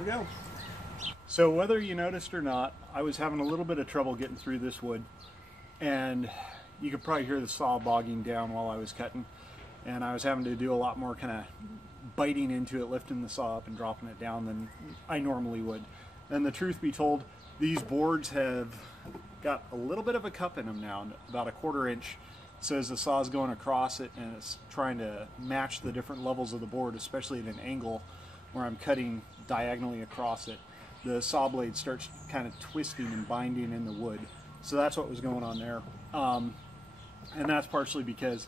we go. So whether you noticed or not, I was having a little bit of trouble getting through this wood, and you could probably hear the saw bogging down while I was cutting, and I was having to do a lot more kind of biting into it, lifting the saw up and dropping it down than I normally would. And the truth be told, these boards have got a little bit of a cup in them now, about a 1/4 inch. So as the saw is going across it and it's trying to match the different levels of the board, especially at an angle where I'm cutting diagonally across it, the saw blade starts kind of twisting and binding in the wood. So that's what was going on there. And that's partially because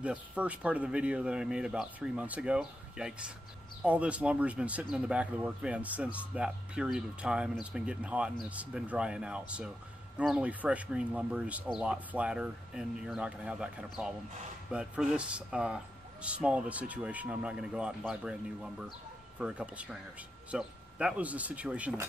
the first part of the video that I made about 3 months ago, yikes, all this lumber has been sitting in the back of the work van since that period of time, and it's been getting hot and it's been drying out. So normally fresh green lumber is a lot flatter and you're not going to have that kind of problem. But for this small of a situation, I'm not going to go out and buy brand new lumber for a couple stringers. So that was the situation there.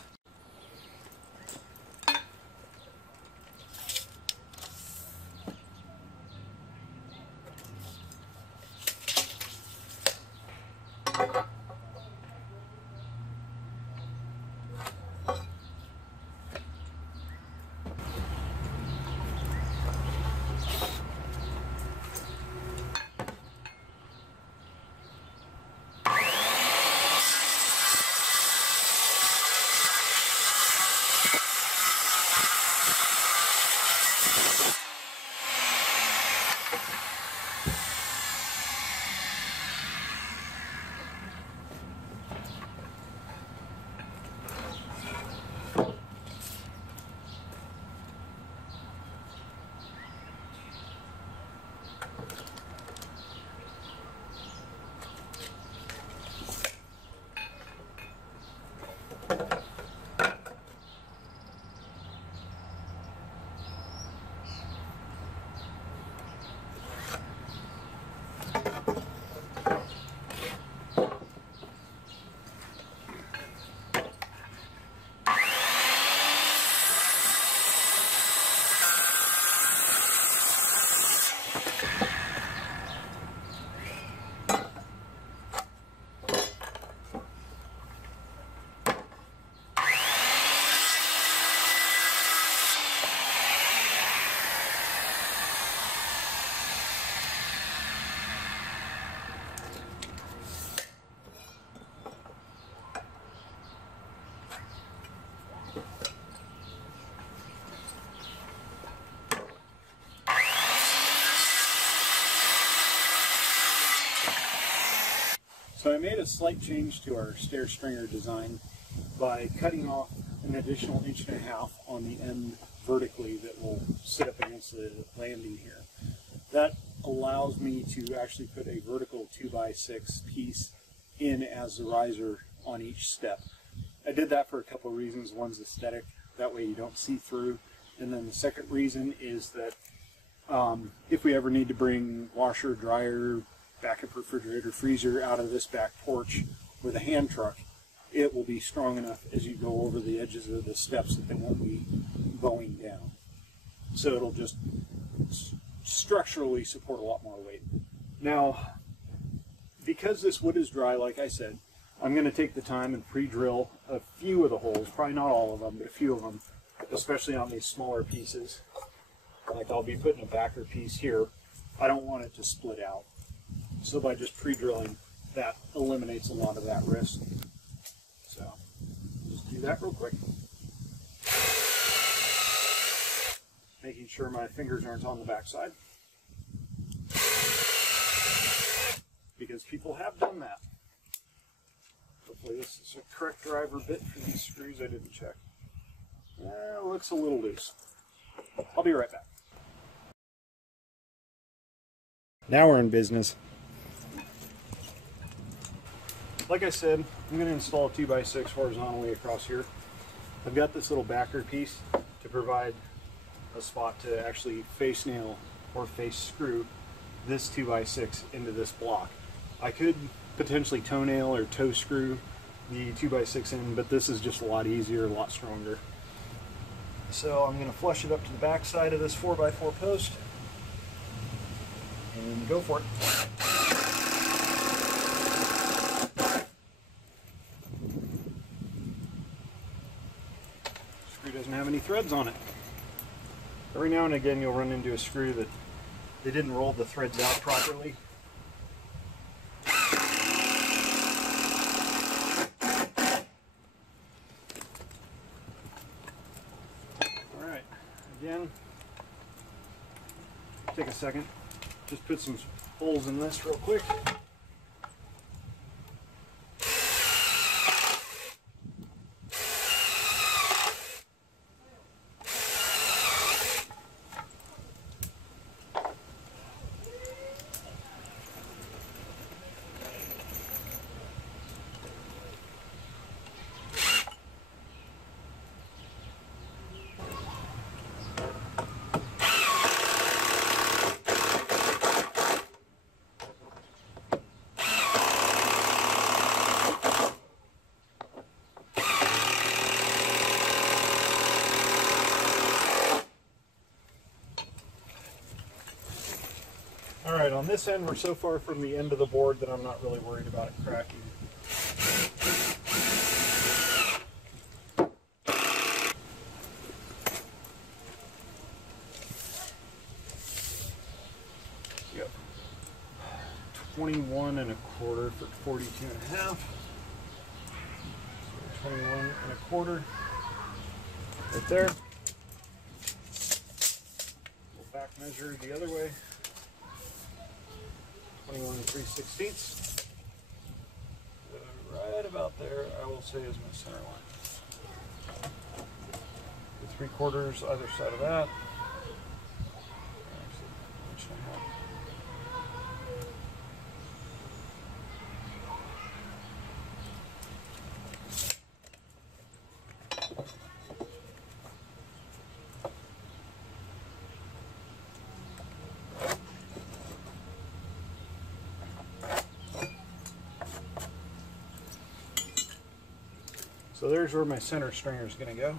So I made a slight change to our stair stringer design by cutting off an additional 1.5 inches on the end vertically that will sit up against the landing here. That allows me to actually put a vertical 2x6 piece in as the riser on each step. I did that for a couple of reasons. One's aesthetic, that way you don't see through. And then the second reason is that if we ever need to bring washer, dryer, backup refrigerator, freezer out of this back porch with a hand truck, it will be strong enough as you go over the edges of the steps that they won't be bowing down. So it'll just structurally support a lot more weight. Now, because this wood is dry, like I said, I'm going to take the time and pre-drill a few of the holes, probably not all of them, but a few of them, especially on these smaller pieces. Like I'll be putting a backer piece here. I don't want it to split out. So by just pre-drilling, that eliminates a lot of that risk. So just do that real quick. Making sure my fingers aren't on the backside, because people have done that. Hopefully this is a correct driver bit for these screws I didn't check. It looks a little loose. I'll be right back. Now we're in business. Like I said, I'm going to install a 2x6 horizontally across here. I've got this little backer piece to provide a spot to actually face nail or face screw this 2x6 into this block. I could potentially toenail or toe screw the 2x6 in, but this is just a lot easier, a lot stronger. So I'm going to flush it up to the back side of this 4x4 post and go for it. doesn't have any threads on it. Every now and again you'll run into a screw that they didn't roll the threads out properly. Alright, again, take a second, just put some holes in this real quick. Alright, on this end we're so far from the end of the board that I'm not really worried about it cracking. Yep. 21 1/4 for 42 1/2. So 21 1/4 right there. We'll back measure the other way. 21 3/16. Right about there, I will say, is my center line. The 3/4 either side of that. So there's where my center stringer is going to go.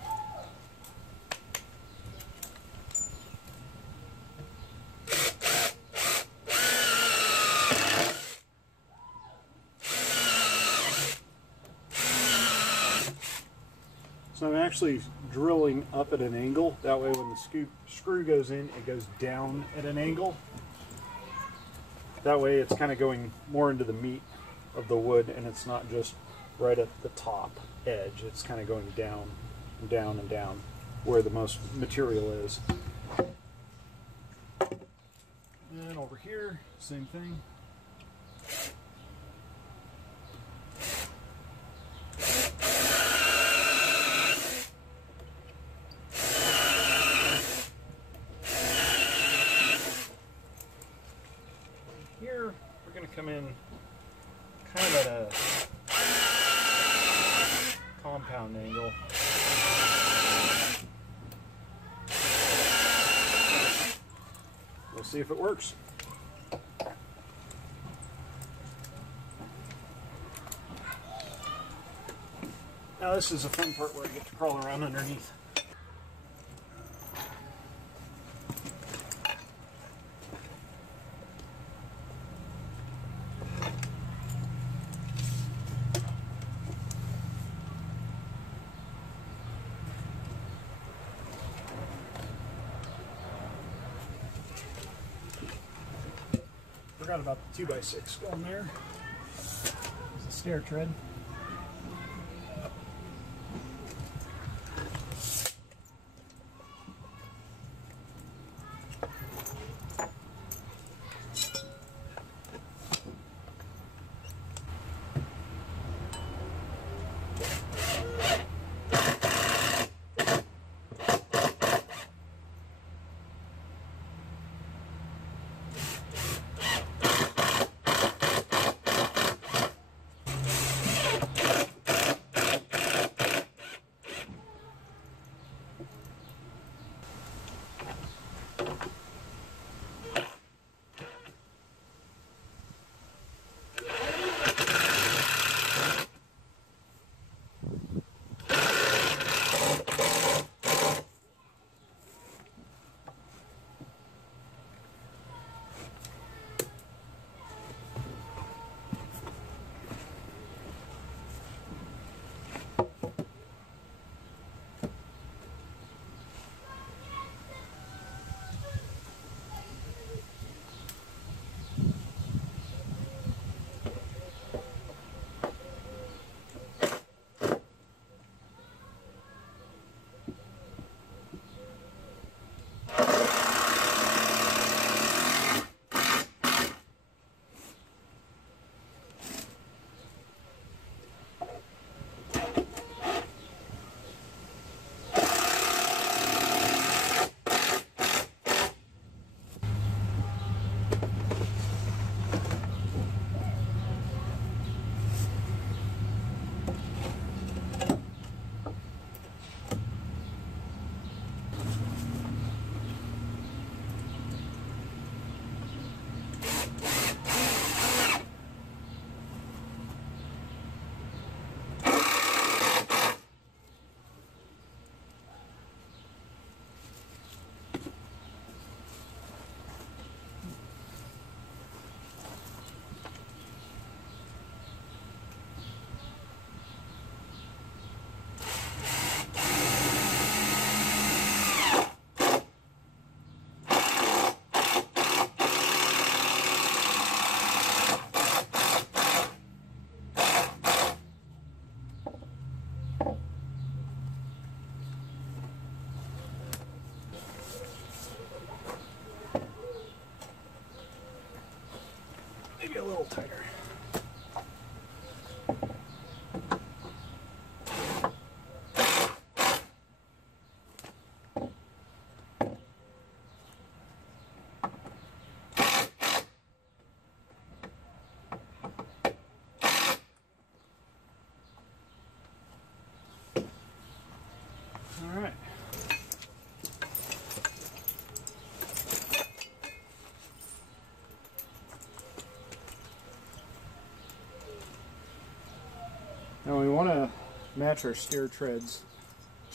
So I'm actually drilling up at an angle. That way when the screw goes in, it goes down at an angle. That way it's kind of going more into the meat of the wood and it's not just right at the top edge. It's kind of going down and down and down where the most material is. And over here, same thing. Here, we're going to come in kind of at a compound angle. We'll see if it works. Now this is the fun part where I get to crawl around underneath. Forgot about the 2x6 going there. It's a stair tread. tighter. All right. Now we want to match our stair treads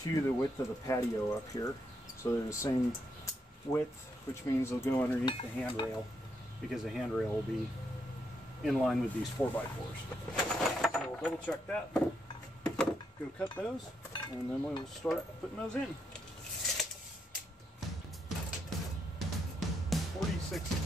to the width of the patio up here, so they're the same width, which means they'll go underneath the handrail, because the handrail will be in line with these 4x4s. So we'll double check that, go cut those, and then we'll start putting those in. 46